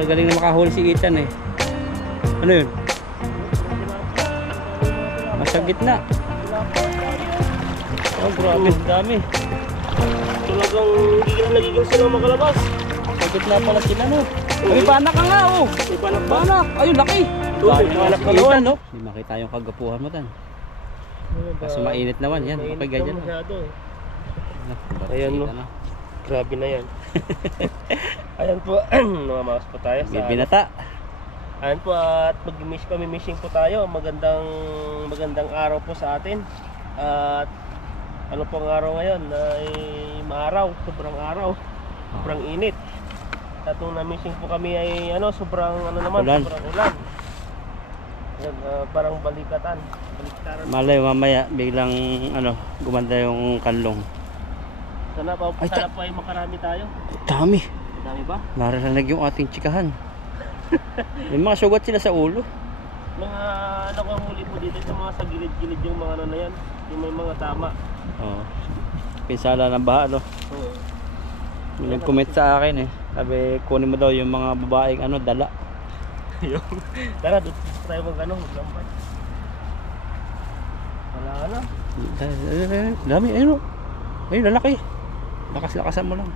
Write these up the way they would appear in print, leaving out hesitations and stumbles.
Galing na makahuli si Ethan eh. Ano yun? Nasa gitna. Oh, grabe, dami. Talagang nagiging sila makalabas. Sa gitna pala sila, no? May banak ka nga, oh. May banak ba? Banak. Ayun, laki. Banak ka naman, no? Hindi makita yung kagapuhan mo tan. Kasi mainit naman yan. Okay, ganyan. Ayan, no? Grabe na yan. Ayan po, namamas po tayo sa Binata. ayan po, at mag-mishing po tayo. Magandang araw po sa atin. At ano pong araw ngayon ay maaraw, sobrang araw, sobrang init. At nung na-mishing po kami ay sobrang Ulan. sobrang ulan. Ayan, parang baliktaran. Malay mamaya biglang gumanda yung kanlong. Sana po ay makarami tayo. Dami. Dami ba? Nararanag yung ating tsikahan. May mga sugat sila sa ulo. Mga ang huli po dito sa mga sa gilid-gilid yung mga na yan. Yung may mga tama. Oo. Pinsala ng baha, no? Oo. May nag-comment sa akin eh. Sabi, kunin mo daw yung mga babaeng dala. Tara, doon tayo maglambat. Wala na. Dami, ayun o. Ayun, lalaki. Lakas-lakasan mo lang.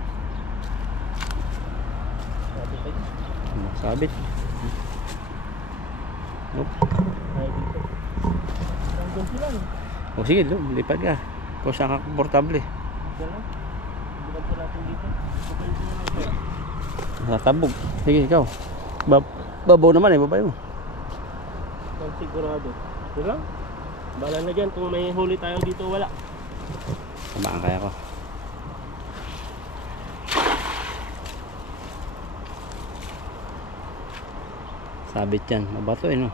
Sabi kayo. Sabit. Nope. Ay, dito. Nandun sila. O sige, lipad ka. Kung saan ka komportable. Dito lang. Lipad po natin dito. Natabog. Sige, ikaw. Babaw naman eh, babay mo. Pag sigurado. Ito lang. Bala na dyan. Kung may huli tayo dito, wala. Tamaan kaya ko. Sabit yan. Mabato eh, no?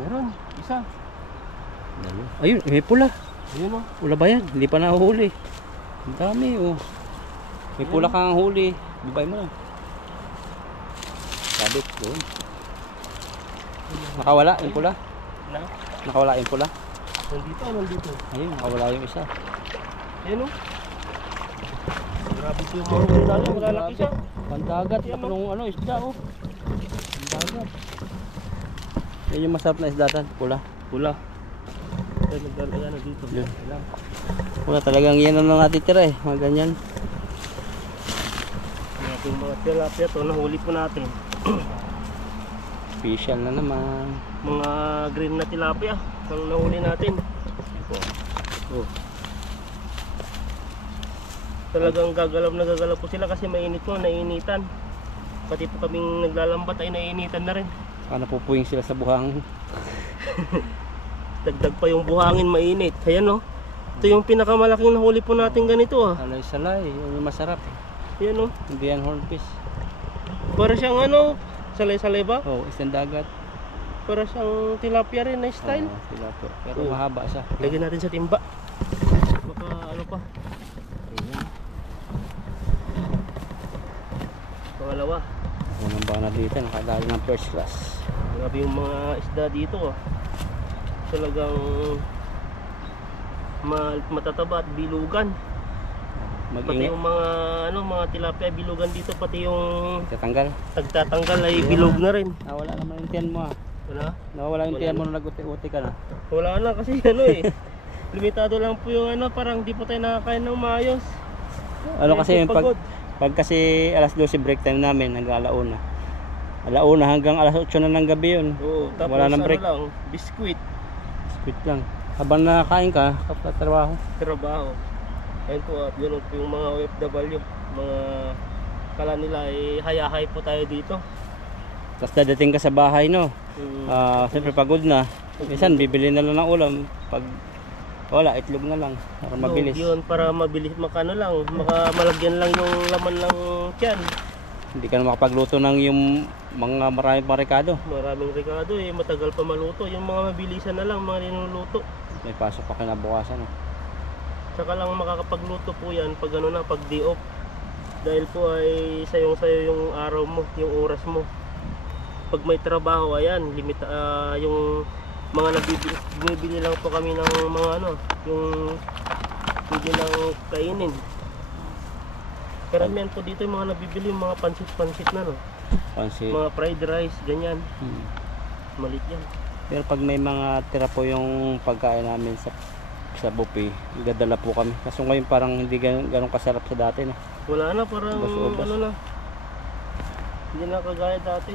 Meron. Isa. Ayun, may pula. Ayun o. Pula ba yan? Hindi pa nahuhuli. Ang dami oh. May pula kang huli. Babay mo lang. Sabit doon. Nakawala yung pula. Na? Nakawala yung pula. Nandito. Ayun, nakawala yung isa. Ayun o. Grabe siya yung mga huli natin. Malalaki siya. Pandagat. Anong isda oh. Pandagat. Yan yung masarap na isdatan. Pula. Pula. Ay, nagdala na dito. Yun. Pula talagang yan ang natitira eh. Mga ganyan. Yung mga tilapia to, nahuli po natin. Special na naman. Mga green na tilapia ang nahuli natin. Oh. Talagang gagalaw po sila kasi mainit po, nainitan. Pati po kaming naglalambat ay nainitan na rin. Saka napupuwing sila sa buhangin. Dagdag pa yung buhangin, mainit. Ayan oh. Ito yung pinakamalaking nahuli po natin ganito ah. Salay-salay, yun yung masarap eh. Ayan oh. Hindi yan hornfish. Para siyang salay-salay ba? Oo, isang dagat. Para siyang tilapia rin na style. Oo, tilapia. Pero Oo. mahaba siya. Lagyan natin sa timba. Baka pa. Ayan. Pangalawa. Unang bana dito, nakadali ng first class. Grabe yung mga isda dito ah. Talagang matataba at bilugan. Pati Mag-ingat. yung mga tilapia bilugan dito, pati yung Tatanggal. tagtatanggal ay bilog na rin. Nawala naman yung tiyan mo ah. Wala? Nawala yung Wala tiyan na. mo nung nag-uti-uti ka na. Wala na kasi limitado lang po yung parang di po tayo nakakain ng maayos. Kasi po pagod. pag kasi alas 12 break time namin, nag-alauna. Alauna hanggang alas 8 na ng gabi yun. Oo, tapos wala nang break. lang, biskwit, Sweet lang. Habang nakakain ka, kapatrabaho. trabaho. Ayun po at yun po yung mga OFW, mga kala nila ay hayahay po tayo dito. Tapos dadating ka sa bahay, no? Siyempre pagod na. Minsan bibili na lang ng ulam. Pag wala, itlog na lang para mabilis. Yun, para mabilis malagyan lang yung laman ng tiyan. Hindi ka na makapagluto ng yung mga maraming parikado. Maraming rekado matagal pa maluto. Yung mga mabilisan na lang, mga ninuluto. May pasok pa kinabukasan. Saka lang makakapagluto po yan pag pag day off. Dahil po ay sayong-sayo yung araw mo, yung oras mo. Pag may trabaho, ayan, yung mga bumibili lang po kami ng mga yung pwede lang kainin. Karamihan po dito yung mga nabibili, yung mga pansit-pansit na Pansit. Mga fried rice, ganyan. Hmm. Malit yan. Pero pag may mga tira po yung pagkain namin sa buffet, dadala po kami. Kaso ngayon parang hindi ganun kasarap sa dati na. Wala na, parang Ubos-ubos. ano na. Hindi na kagaya dati.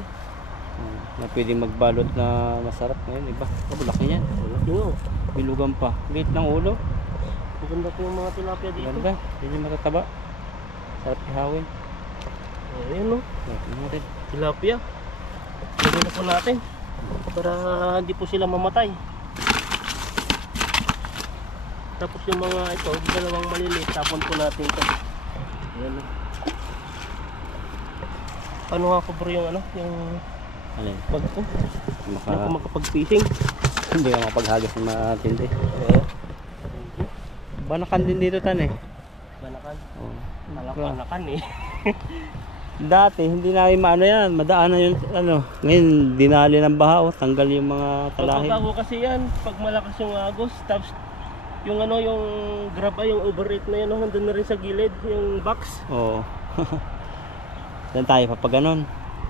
Na pwedeng magbalot na masarap ngayon, iba. Oh, laki yan. Malaki nga. Bilugan pa. Liit ng ulo. Maganda po yung mga tilapia dito. Ganda. Hindi matataba. Sarap ihawin. Ayan no. Tingnan natin. Tilapia. Lagyan na po natin. Para hindi po sila mamatay. Tapos yung mga ito, dalawang maliliit, tapon po natin ito. Ayan. Paano nga ko bro yung ano? Yung Alin? bag ko? Maka, Ano ko makapag-fishing? hindi ka makapaghagis ng matindi. Oo. Banakan din dito tan eh. Banakan. Oh. Alam banakan eh. Dati hindi namin maano yan, madaanan yung ano. Ngayon dinali ng baha, oh, tanggal yung mga talahin. Pagbago kasi yan, pag malakas yung agos, tapos yung ano, yung grab ay, yung overrate na yan, oh, nandun na rin sa gilid, yung box. Oo. Saan tayo papaganon?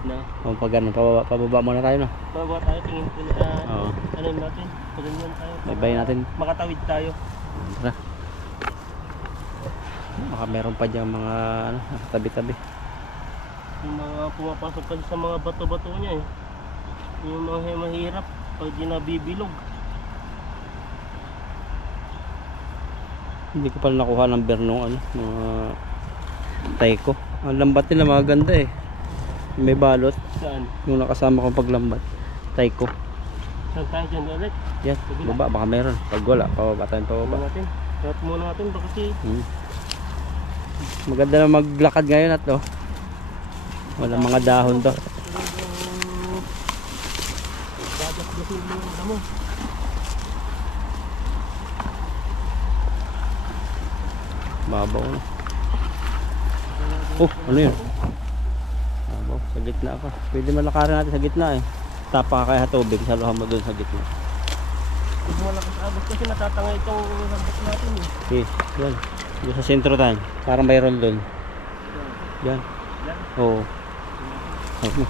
Na, O pag ganun, pababa muna tayo na. baba tayo, tingin ko na, Oo. ano natin, paganyan tayo. Bye-bye natin. Makatawid tayo. Tara. Baka meron pa dyan mga ano, tabi-tabi. Yung mga pumapasok kasi sa mga bato-bato niya eh. Yung mga mahirap, pag di nabibilog. Hindi ko pala nakuha ng bernong ano, mga taiko. Ang lambat nila maganda eh. May balot. Saan? Yung nakasama kong paglambat. Taiko. Saan tayo dyan ulit? Yan, baba baka meron. Pag wala, pababa tayo Baba pababa. natin. Shot muna natin baka kasi Maganda na maglakad ngayon at oh. Wala mga dahon to. dadasdasin mo yung damo. Babaw na. Oh, ano yun? Babaw, sa gitna pa. Pwede malakarin natin sa gitna eh. Tapa ka kaya tubig, saluhan mo dun sa gitna. Pag malakas agos kasi natatangay itong lambot natin eh. Okay, yan. Doon sa sentro tayo. Parang mayroon dun. Yan. Yan. Oo.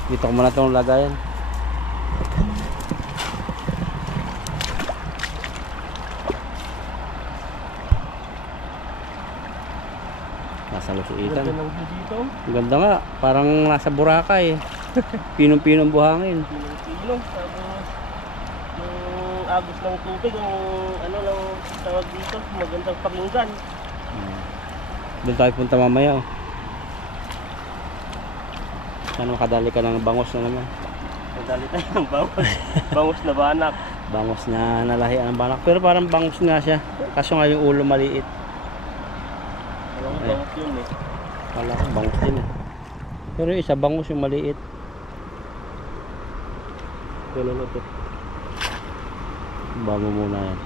Dito ko muna itong lagayan. Nasa lusuitan. Ganda ng view dito. Ang ganda nga. Parang nasa Boracay. Pinong-pinong buhangin. Pilong-pilong. Tapos yung agos ng tubig, yung ano lang tawag dito, magandang pakinggan. Doon tayo punta mamaya. Oh. Sana makadali ka ng bangos na naman. Madali tayo ng bangos. Bangos na banak. Bangos na nalahian ng banak. Pero parang bangos nga siya. Kaso nga yung ulo maliit. Alam mo, Ay. bangos yun eh. Wala ko bangos din eh. Pero yung isa bangos yung maliit. Ganun na ito. Baba mo muna yan.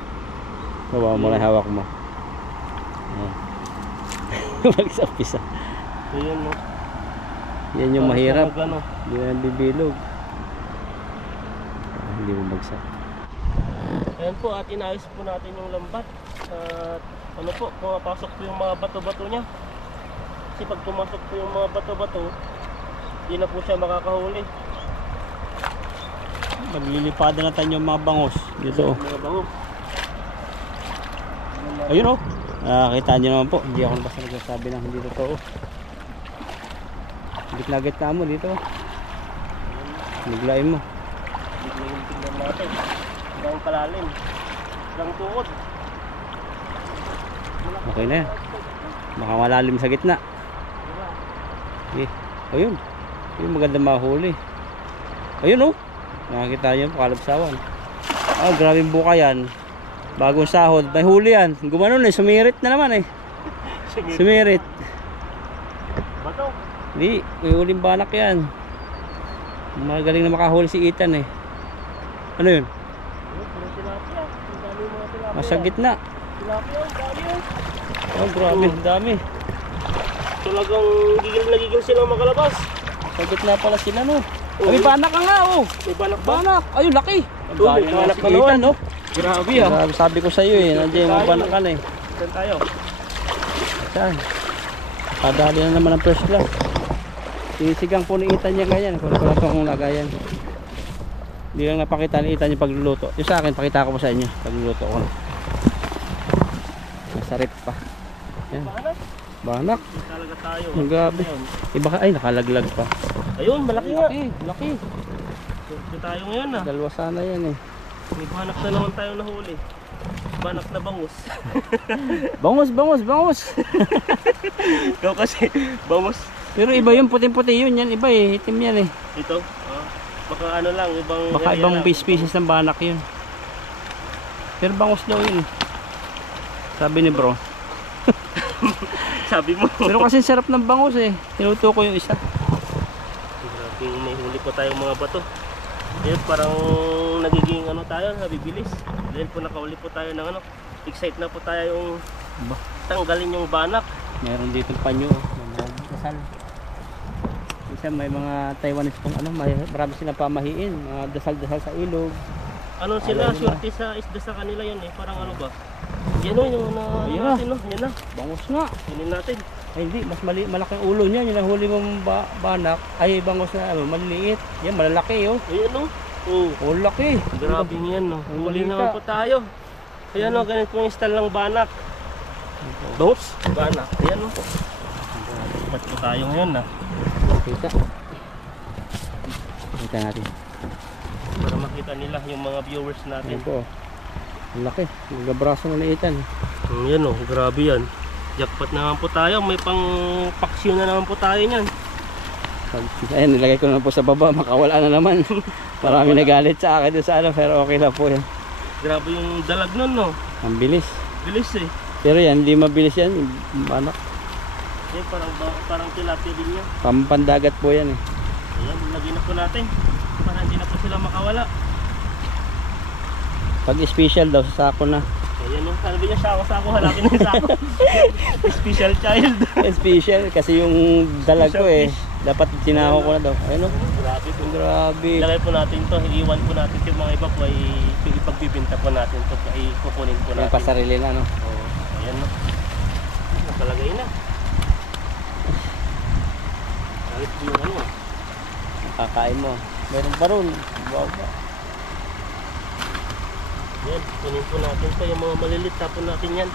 Baba mo muna yung hawak mo. Ayan. Magsapisa. Ayan no. Yan yung mahirap. Ano. Hindi na bibilog. Hindi mo bagsak. Ayan po at inayos po natin yung lambat. At ano po, pumapasok po yung mga bato-bato niya. Kasi pag pumasok po yung mga bato-bato, hindi na po siya makakahuli. Maglilipadan natin yung mga bangos. Dito oh. Mga bango. Ayun oh. Nakakita nyo naman po. Hindi ako basta nagsasabi ng hindi totoo. Gitna-gitna mo dito. Biglain mo. Bigla yung tingnan natin. Hanggang kalalim. Hanggang tuhod. Okay na yan. Baka malalim sa gitna. Okay. Ayun. Ayun maganda mahuli. Ayun oh. Nakakita nyo po kalabsawan. Oh, grabing buka yan. Bagong sahod. May huli yan. Gumanon eh. Sumirit na naman eh. Sumirit. Bato. Hindi. May huling banak yan. Magaling na makahuli si Ethan eh. Ano yun? Ayun, puro tilapia. Ang dami yung mga tilapia. Nasa gitna. Tilapia, ang dami yun. Oh, grabe. Dami. Talagang gigil na gigil silang makalabas. Sa gitna pala sila no. May banak ka nga oh. May banak ba? Banak. Ayun, laki. Ang Oh, dami may na banak si pa naman. Ethan no. Grabe ah. Grabe, sabi ko sa iyo eh. Nandiyan yung banakan eh. Saan tayo? Saan? Kadali na naman ang first class. Sinisigang po ni Ethan niya ganyan. Kung wala itong lagayan. Hindi lang napakita ni Ethan yung pagluluto. Yung sa akin, pakita ko po sa inyo. Pagluluto ko. Masarap pa. Yan. Banak. Talaga tayo. Ang gabi. Iba ka, ay nakalaglag pa. Ayun, malaki nga. Laki. Ito tayo ngayon na. Dalawa sana yan eh. May banak na naman tayo nahuli. Banak na bangus. Bangus. Ikaw kasi, bangus. Pero iba yung puting-puti yun. Yan iba eh. Itim yan eh. Ito, baka ano lang, Baka area ibang lang. species ng banak yun. Pero bangus daw yun. Sabi ni bro. Sabi mo. Pero kasi sarap ng bangus eh. Tinuto ko yung isa. Grabe, may huli po tayong mga bato. Dahil parang nagiging ano tayo, nabibilis. Dahil po nakauli po tayo ng ano, excite na po tayo yung tanggalin yung banak. Meron dito panyo. Mga dasal. Isa may mga Taiwanese pong ano, marami silang pamahiin. Mga dasal-dasal sa ilog. Ano sila, Alam mo swerte sa isda sa kanila yan eh. Parang ano ba? Yan o, yung Ayun natin no, yan na. Bangus nga. Hinin natin. Ay hindi, mas malaki ang ulo niya. Yung nahuli mong banak. Ay bangus na maliliit. Yan malalaki oh. Ayan o. Oh. Oh laki. Grabe niyan no. Ang Huli balita. naman po tayo. Ayan o, ganito yung style ng banak. Bangus, banak. Ayan o. Ba't po tayo ngayon na? Kita. Kita natin. Para makita nila yung mga viewers Ayan natin. po. Ang laki. Magabraso na liitan. Yan o, grabe yan. Jackpot naman po tayo. May pang paksyon na naman po tayo niyan. Ayan, nilagay ko na po sa baba. Makawala na naman. Marami nagalit sa akin doon sa ano. Pero okay lang po yan. Grabe yung dalag nun no. Ang bilis. Bilis eh. Pero yan, hindi mabilis yan. Banak. Yan, parang tilapia din yan. Pampandagat po yan eh. Ayan, lagyan na po natin. Para hindi na po sila makawala. Pag special daw, sa sako na. Ayan o, sabi niya sako, halakin na yung sako. Special child. Special kasi yung dalag ko eh. Special Dapat tinako ko na daw. Ayun o. Grabe po. Grabe. Ilagay po natin to, iiwan po natin yung mga iba po ay ipagbibinta po natin to, ay kukunin po Yung natin. pasarili na no. Oo, ayan no. Nakalagay na. Kahit yung ano. Nakakain mo. Meron pa ron. Wow. Yan, kunin po natin to, yung mga malilit, tapon natin yan.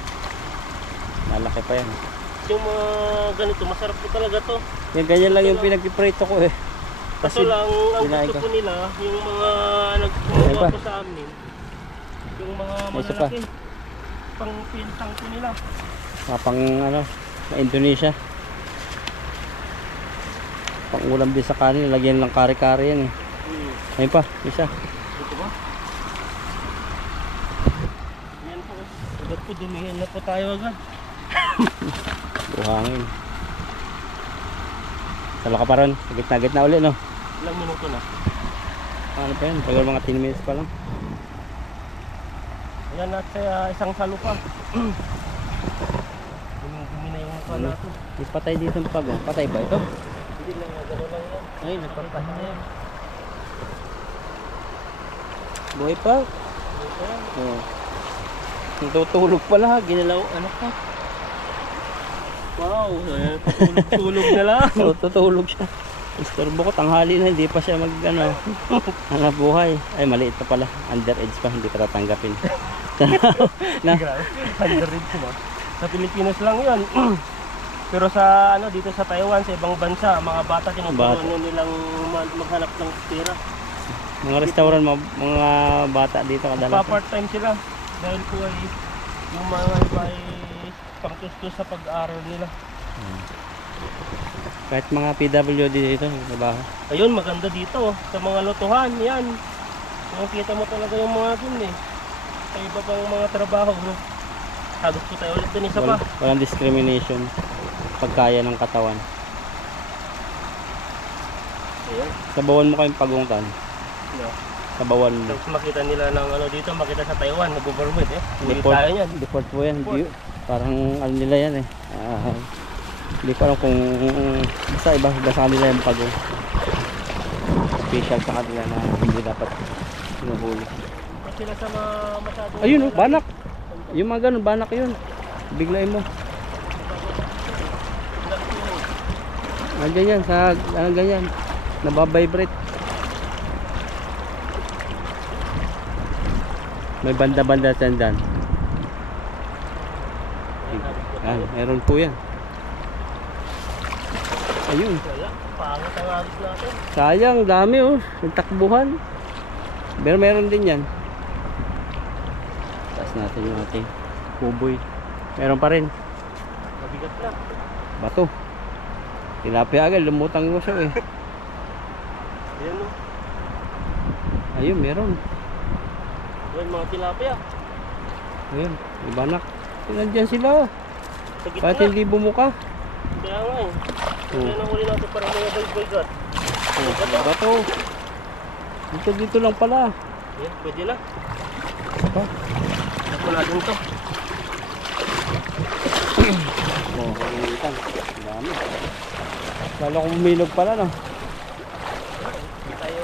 Malaki pa yan. Yung mga ganito, masarap po talaga to. Yan ganyan lang yung pinagpiprito ko eh. Kaso lang, ang kinain gusto ko. po nila, yung mga Ano nagkukuha pa? po sa amin, yung mga May isa pa. malalaki, pang pintang po nila. Pang ano, sa Indonesia. Pang ulam din sa kanin, lagyan lang kare-kare yan eh. Ayun pa, isa. Dito ba? Yan po. Agad po, dumihin na po tayo agad. Buhangin. Salo ka pa ron. Gitna-gitna ulit no. Ilang minuto na. Ano pa yan? Tagal mga 10 minutes pa lang. Ayan at isang salo pa. Dumi na yung mukha Ano? natin. May patay dito ng pag. Patay ba ito? Hindi lang, gano'n lang yan. Ay, nagpapatay na yan. Buhay pa. Oo. Natutulog pala. Ginalaw. Ano pa? Wow, tulog na lang. Tutulog siya. Istorbo ko. Tanghali na. Hindi pa siya mag ano. Hanap buhay. Ay, maliit pa pala. Underage pa. Hindi ka tatanggapin. Na. Grabe. Underrated ko ba? Sa Pilipinas lang yan. Pero sa ano dito sa Taiwan, sa ibang bansa, mga bata tinuturuan nyo nilang maghanap ng pera. Mga restaurant, mga bata dito kadalasan. Pa-part-time sila dahil po ay yung mga iba ay pangtustos sa pag-aaral nila. Kahit mga PWD dito, trabaho. Ayun, maganda dito sa mga lotohan, yan. Makikita mo talaga yung mga dun eh. Sa iba pang mga trabaho. No? Hagos po tayo ulit dun, isa pa. Walang discrimination. Pagkaya ng katawan. Ayun. Sabawan mo kayong pagungtan. No. Sabawan mo. Tapos makita nila ng ano dito, makita sa Taiwan, nag-government eh. Hindi Deport, tayo yan. deport po yan. Deport. Parang ano nila yan eh. Hindi ko alam kung basta iba sa kanila yung pagong. Special sa kanila na hindi dapat sinuhuli. Kasi sila sa mga masyadong... Ayun oh, banak. Yung mga ganun, banak yun. Biglayin mo. Nandiyan yan sa ganyan. Nababibrate. May banda-banda dyan. Ah, meron po yan. Ayun. Wala, pangit ang agos natin. Sayang, dami oh. Nagtakbuhan. Pero meron din yan. Taas natin yung ating kuboy. Meron pa rin. Mabigat na. Bato. Tilapia agad, lumutang mo siya eh. Ayan o. Ayun, meron. Ayan mga tilapia. Ayun, ibanak. Nandiyan sila. Sa gitna. Bakit hindi bumuka? Kaya nga eh. Oh. Kaya nang huli natin parang mga baygat. Oh, bato. Dito lang pala. Ayan, pwede na. Ah. Ako natin to. Oh, kalimutan. Dami. Lalo kung umilog pala no. Hindi tayo,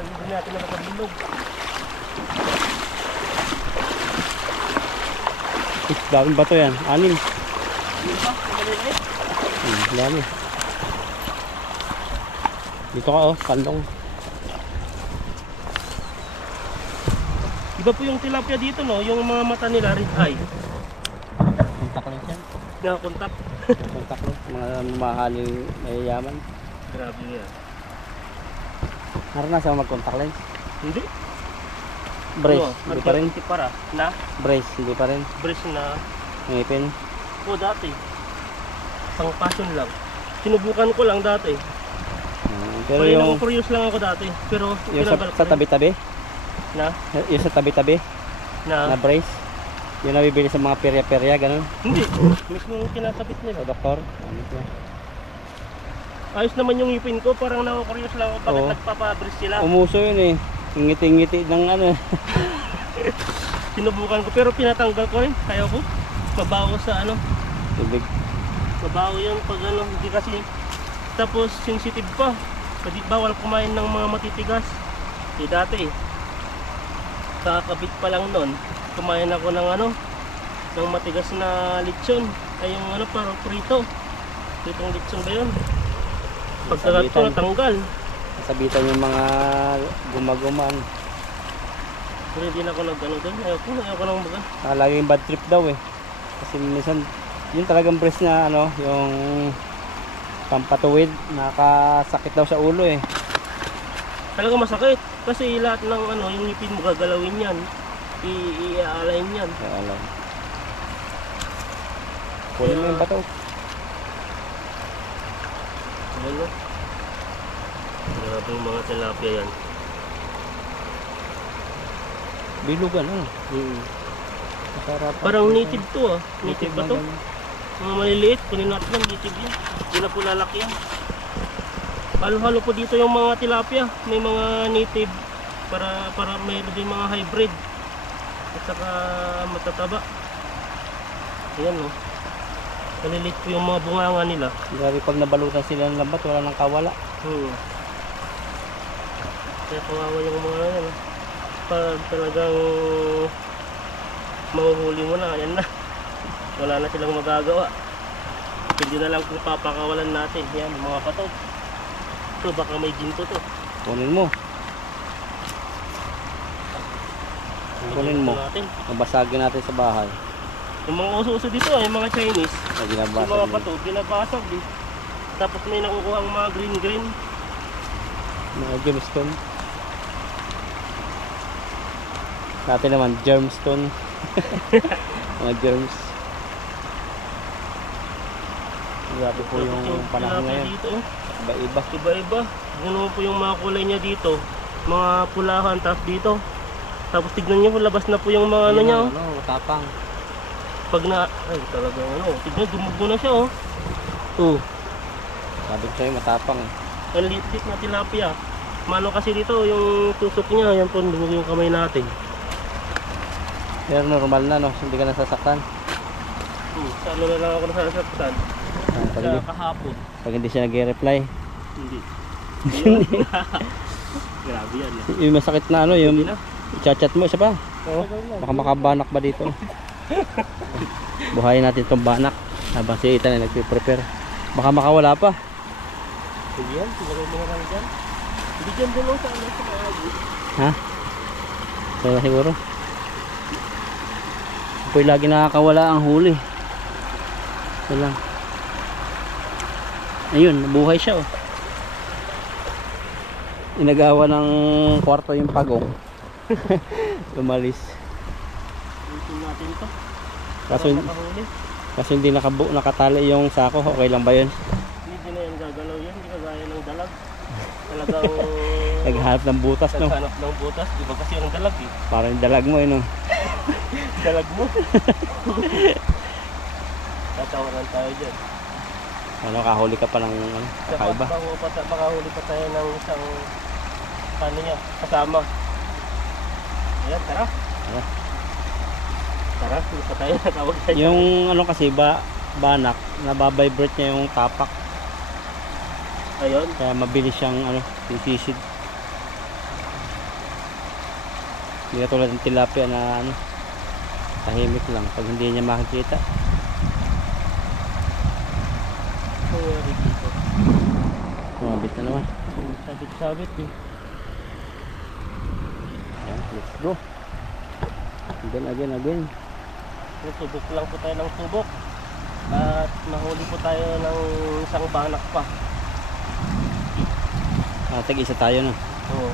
hindi natin nakapagbilog. Daming bato yan. 6. Hindi ba? Maliliit. Dami. Dito ka oh, kandong. Iba po yung tilapia dito no, yung mga mata nila red eye. Kontak lang siya. Nakakontak. Kontak lang. Mga mahaling mayayaman. Grabe yan. Naranasan mo mag-contact lens? Hindi. Brace, hindi pa rin. Para na Brace, hindi pa rin. brace na Ngipin. po dati. Pang passion lang. Sinubukan ko lang dati. Pero Kaya yung, curious lang ako dati. Pero yung tinanggal ko sa rin. tabi-tabi, Na? yung sa tabi-tabi na brace, yung nabibili sa mga perya-perya, ganun. Hindi. Mismo yung kinasabit nila. Sa doktor. Ano siya? Ayos naman yung ngipin ko. Parang curious lang ako bakit Oo. nagpapabrace sila. Umuso yun eh. Yung ngiti-ngiti ng ano. Sinubukan ko pero pinatanggal ko rin. Kaya ko. Mabaho sa ano. Tubig. Mabaho yun pag ano. Hindi kasi. Tapos sensitive pa. Kasi bawal kumain ng mga matitigas. Eh dati kakabit pa lang nun. Kumain ako ng ano. Ng matigas na lechon. Ay yung ano parang prito. Pritong lechon ba yun? Pagkagat ko natanggal. Sabitan yung mga gumaguman. Pero hindi na ako nag-ano doon. Ayoko nang baga. Laging bad trip daw eh. Kasi minsan, yun talagang brace na ano, yung pampatuwid, nakasakit daw sa ulo eh. Talaga masakit. Kasi lahat ng ano, yung ngipin mo gagalawin yan. I-align yan. Kaya alam. Kunin mo yung bato. Ano? Grabe yung mga tilapia yan. Bilugan ano. Masarap. Parang native to ah. Native ba to? Mga maliliit. Kunin natin yan. Native yan. Hindi na po lalaki yan. Halo-halo po dito yung mga tilapia. May mga native. Para mayroon din mga hybrid. At saka matataba. Ayan no. Maliliit po yung mga bunganga nila. Grabe pag nabalutan sila ng lambat, wala nang kawala. Kaya kawawa yung mga yan. Pag talagang mahuhuli mo na, yan na. Wala na silang magagawa. Hindi na lang kung papakawalan natin. Yan, mga pato. Ito, baka may ginto to. Kunin mo. Kunin mo. Natin. Mabasagin natin sa bahay. Yung mga uso-uso dito, yung mga Chinese, Ay, yung ginabasag mga nila. pato, binabasag din. Tapos may nakukuha ang mga green-green. Mga gemstone. Dati naman germstone. Mga germs. Grabe po yung panahon tilapia ngayon. dito. Iba-iba. Iba-iba. Ganun po yung mga kulay niya dito. Mga pulahan, tapos dito. Tapos tignan niyo, labas na po yung mga ano niya. Oh. Ano, tapang. Pag na, ay talagang ano, tignan, dumugo na siya oh. Sabi ko sa'yo, matapang eh. Ang liit na tilapia. Mano kasi dito, yung tusok niya, yan po, dumugo yung kamay natin. Pero normal na no, hindi ka nasasaktan. Sa ano na lang ako nasasaktan. Sa kahapon. Pag hindi siya nag-reply. Hindi. Grabe yan eh. Yung masakit na ano, yung Hindi na. chat mo, isa pa. Oo. Baka makabanak ba dito? Buhayin natin itong banak habang si Ethan ay nagpe-prepare. Baka makawala pa. Hindi yan, siguro mo na lang dyan. Hindi dyan din lang sa ano, sa mga agos. Ha? Kaya siguro. Apoy lagi nakakawala ang huli. Ito lang. Ayun, nabuhay siya oh. Inagawa ng kwarto yung pagong. Lumalis. Ulitin natin ito. Kaso, Para makahuli. kasi hindi nakatali yung sako. Okay lang ba yun? Hindi na yan gagalaw yan. Hindi kagaya ng dalag. Talagang Naghanap ng butas no. naghanap ng butas. Iba kasi ang dalag eh. Parang yung dalag mo no. Dalag mo. Tatawanan tayo dyan. Ano, kahuli ka pa ng ano, kakaiba. Makahuli pa tayo ng isang paano niya, kasama. Ayan, tara. Tara. Tara, hindi pa tayo natawag tayo. Yung ano kasi banak, nababibrate niya yung tapak. Ayun. Kaya mabilis siyang ano, sisisid. Hindi ka tulad ng tilapia na ano, tahimik lang pag hindi niya makikita. Nangyari dito. Kumabit na naman. Sabit-sabit eh. Ayan, let's go. Again. Subok lang po tayo ng subok. At nahuli po tayo ng isang banak pa. Tag-isa tayo na. Oo.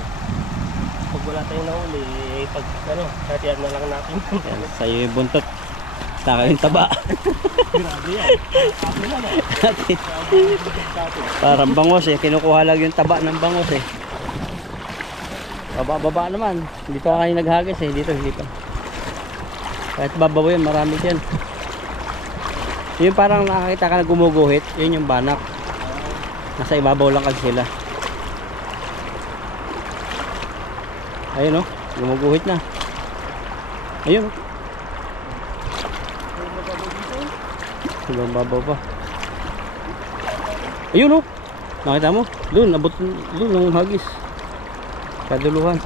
Pag wala tayong nahuli, pag ano, hatiyan na lang natin. Ayan, sa'yo yung buntot. Saka yung taba. Grabe yan. Ako na na. Parang bangos eh. Kinukuha lang yung taba ng bangos eh. Baba naman. Dito ka kayo naghagis eh. Dito hindi pa. Kahit babaw yan, marami dyan. Yung parang nakakita ka na gumuguhit, yun yung banak. Nasa ibabaw lang kasi sila. Ayun o, gumuguhit na. Ayun o. Ibang babaw pa. Ayun o. Nakita mo? Doon, abot doon ng hagis. Kaduluhan.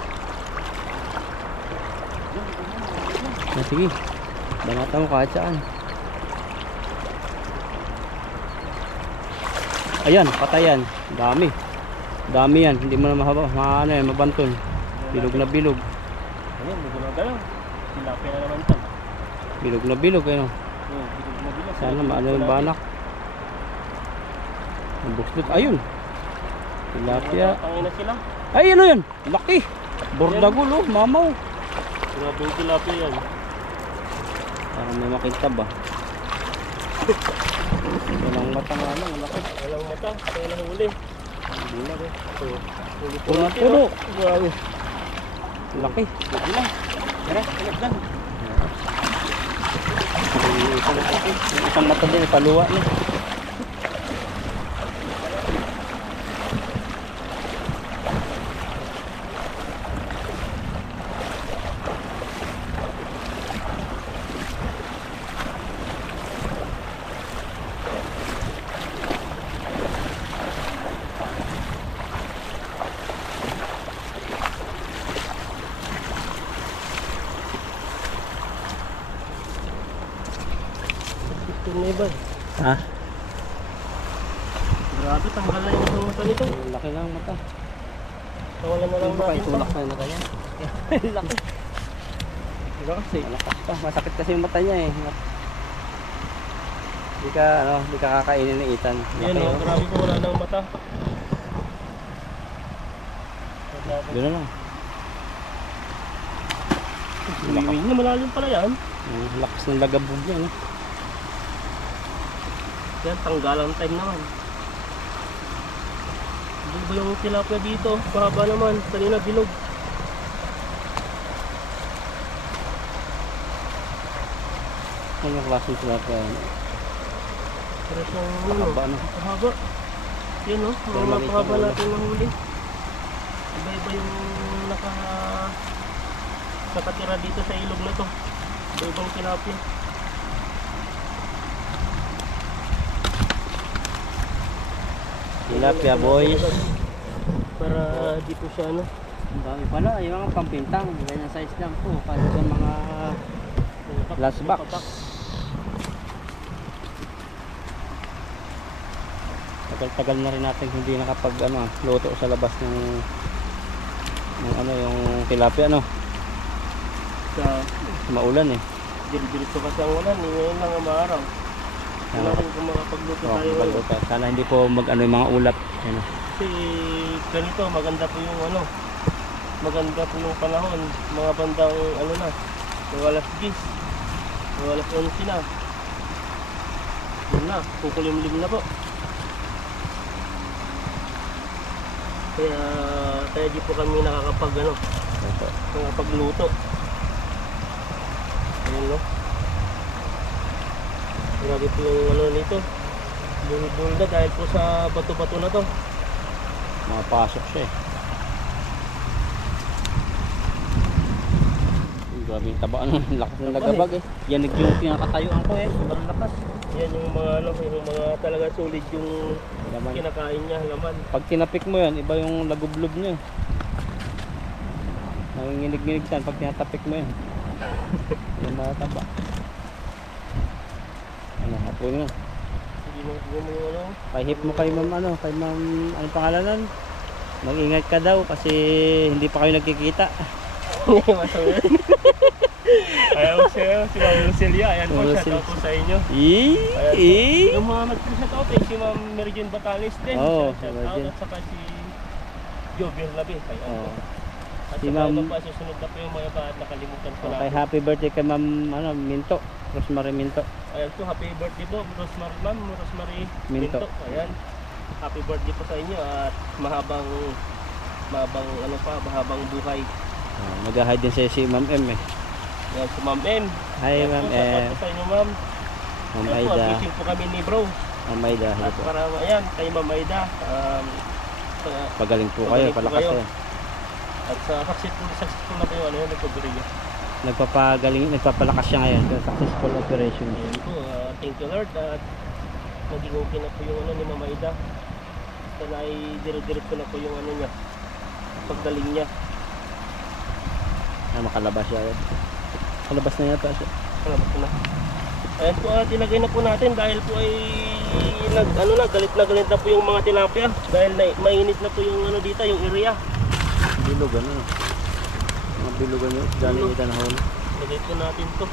Sige. Banata mo kahit saan. Ayan, patayan. Dami. Dami yan. Hindi mo na ano yan, mabanton. Bilog na bilog. Ayun, gumagalaw. Tilapia na naman ito. Bilog na bilog. Ano? Oo, bilog na bilog. Sana maano yung banak. Ang buslot. Ayun. Tilapia. Tangin na sila. Ay, ano yun? Laki. Bordagul oh, mamaw. Grabe yung tilapia yan. Parang may makintab ah. Walang mata nga lang, laki. Walang mata, kaya nahuli. Bulag eh. Huli po Puno, natin. puno. Grabe. Laki. Sige lang. Tara, talagdan. Yung isang mata din, paluwa na. Tunay. Ha? Grabe, tanggal na yung isang mata nito. Laki lang ang mata. Nawalan na lang Ano ba natin itulak pa. na yung mata niya? Laki. Diba kasi? Malakas pa. Masakit kasi yung mata niya eh. Hindi ka kakainin ng itan. Yan Laki, o, oh. grabe ko wala nang mata. Doon na lang. Wiwing na, malalim pala yan. Ang lakas ng lagabog niya. No? Yan, tanggalang time naman. Hindi ba yung tilapia dito? Pahaba naman, kanina bilog. Ano yung klaseng tilapia? Pero siyang ano, Mahaba, no? pahaba. Yan o, Pero mga makita pahaba mo, no? natin mahuli. Iba-iba yung nakatira dito sa ilog na to. Iba-ibang tilapia. Tilapia boys. Para dito siya ano. Ang dami pala. Yung mga pampintang. Ganyan size lang po. Kahit sa mga last box. tagal-tagal na rin natin hindi nakapag ano, luto sa labas ng ano yung tilapia no. Sa Maulan eh. diri-diretso kasi ang ulan, ngayon lang ang maaraw. Wala rin kung makapagluto tayo ngayon. Magluto. Sana hindi po mag ano yung mga ulap. Ano. Kasi ganito, maganda po yung ano, maganda po yung panahon. Mga bandang ano na, mga alas 10, mga alas 11 na. Yun na, kukulimlim na po. Kaya di po kami nakakapag ano, nakakapagluto. Ayun no. Grabe po yung ano nito. Bulbul na dahil po sa bato-bato na to. Makapasok siya eh. Grabe yung taba ano, lakas ng nagabag eh. Yan yung pinakatayuan ko eh, sobrang lakas. Yan yung mga ano, yung mga talaga solid yung Laman. kinakain niya, laman. Pag tinapik mo yan, iba yung lagublob niya. Nanginginig-nginig saan pag tinatapik mo yan. Yung mga taba. Ano, hapon mo. Hindi mo ano. Pahip mo kay ma'am ano, kay ma'am, anong pangalanan? Mag-ingat ka daw kasi hindi pa kayo nagkikita. Masabi. Ayaw siya, si Ma'am Lucelia. Ayan po, Ma'am shout out po sa inyo. Yung mga mag-shout out si Ma'am Mergen Batalis din. Oo, Shout out Mergen. at saka si Joviel Labi. Ayan po. Oo. At Si saka Ma'am- iba pa, susunod na po yung mga iba at nakalimutan ko Okay, na. happy birthday kay ma'am ano, Minto. Rosemary Minto. Ayan po, happy birthday po, Rosemary Ma'am, Rosemary Minto. Minto. Ayan, happy birthday po sa inyo at mahabang ano pa, mahabang buhay. Mag-hide din si Ma'am M eh. Ayan, si Ma'am M. Hi Ayan Ma'am po, shout out M. po sa inyo Ma'am. Ma'am Ayan po, Aida. wishing po kami ni Bro. Ma'am Aida. hello At po. para, ayan, kay Ma'am Aida. Pagaling po Pagaling kayo, po palakas kayo. kayo. At successful na kayo, ano yun, recovery niya. Nagpapalakas siya ngayon. Successful operation. Ayan po, thank you Lord. At naging okay na po yung ano ni Ma'am Aida. Sana ay dire-diretso na po yung ano niya, pagdaling niya. Makalabas siya. Kalabas na yata siya. Salamat po na. Ayan po, ilagay na po natin dahil po ay galit na po yung mga tilapia dahil mainit na po yung ano dito, yung area. Bilog ano. Mga bilogan nyo. Dali kita na hole. Ilagay po natin to.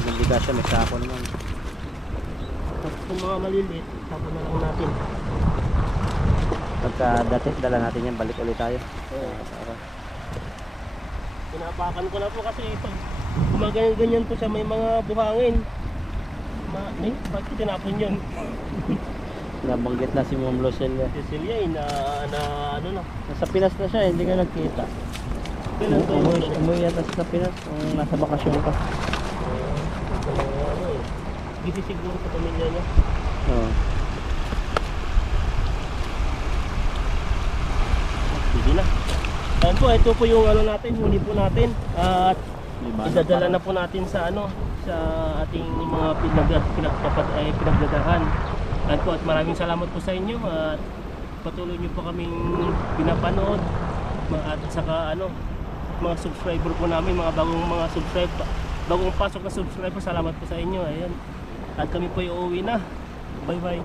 Nagbiga siya, may sako naman. Tapos yung mga maliliit, tapos na lang natin. Pagka dala natin yan, balik ulit tayo. Pinapakan ko na po kasi pag gumaganyan-ganyan po siya may mga buhangin. Bakit tinapon yun? Nabanggit na si Ma'am Lucelia. Cecilia ay ano na. Nasa Pinas na siya, hindi ka nagkita. Kailan to yun? Umuwi yata sa Pinas kung nasa bakasyon ka. Busy siguro sa pamilya niya. Oo. Sige na. Ayan po, ito po yung ano natin, huli po natin. At idadala na po natin sa ano, sa ating mga pinagdadahan. Ayan po, at maraming salamat po sa inyo at patuloy niyo po kaming pinapanood at saka ano, mga subscriber po namin, mga bagong pasok na subscriber, salamat po sa inyo. Ayan. At kami po ay uuwi na. Bye bye.